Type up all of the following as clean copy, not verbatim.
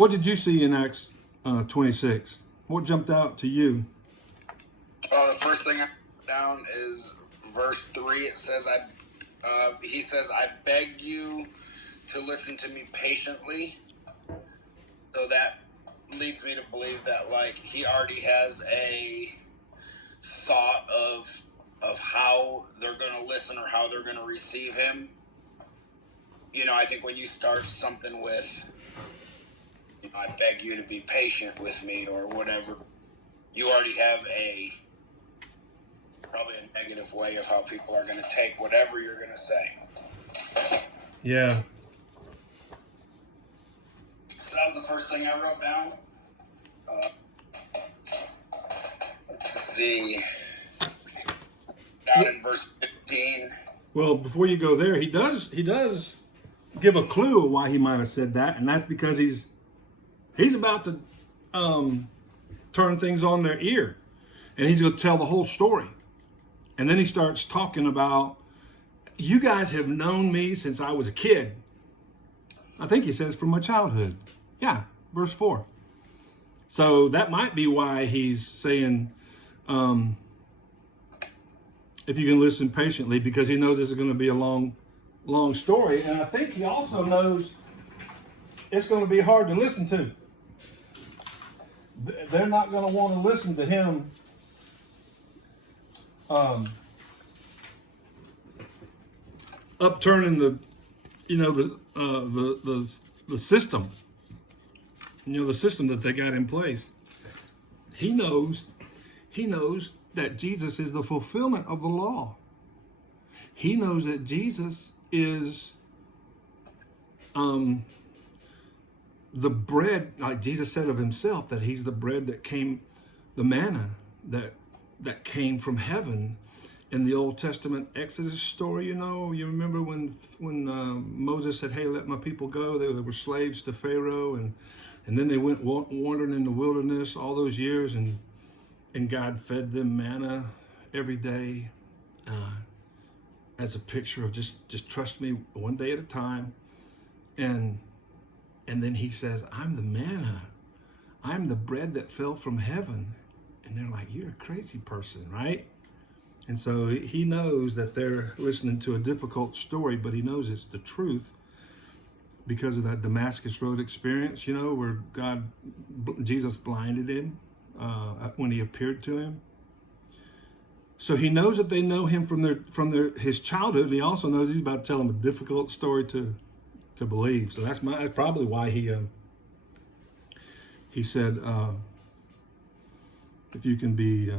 What did you see in Acts 26? What jumped out to you? The first thing I wrote down is verse 3. It says, he says, I beg you to listen to me patiently. So that leads me to believe that, like, he already has a thought of how they're going to listen or how they're going to receive him. You know, I think when you start something with, I beg you to be patient with me or whatever, you already have probably a negative way of how people are going to take whatever you're going to say. Yeah. So that was the first thing I wrote down. Let's see. Down in verse 15. Well, before you go there, he does give a clue of why he might have said that, and that's because he's about to turn things on their ear, and he's going to tell the whole story. And then he starts talking about, you guys have known me since I was a kid. I think he says from my childhood. Yeah, verse 4. So that might be why he's saying, if you can listen patiently, because he knows this is going to be a long story. And I think he also knows it's going to be hard to listen to. They're not going to want to listen to him upturning the system, the system that they got in place. He knows that Jesus is the fulfillment of the law. He knows that Jesus is the bread, like Jesus said of himself, that he's the bread that came, the manna that came from heaven. In the Old Testament Exodus story, you remember when Moses said, hey, let my people go. They were slaves to Pharaoh, and then they went wandering in the wilderness all those years, and God fed them manna every day as a picture of just trust me one day at a time. And then he says, I'm the manna. I'm the bread that fell from heaven. And they're like, you're a crazy person, right? And so he knows that they're listening to a difficult story, but he knows it's the truth because of that Damascus Road experience, where Jesus blinded him when he appeared to him. So he knows that they know him from his childhood. And he also knows he's about to tell them a difficult story to believe. So that's probably why he said, if you can be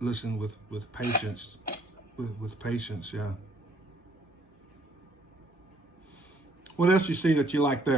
listen with patience, with patience, yeah. What else you see that you like there?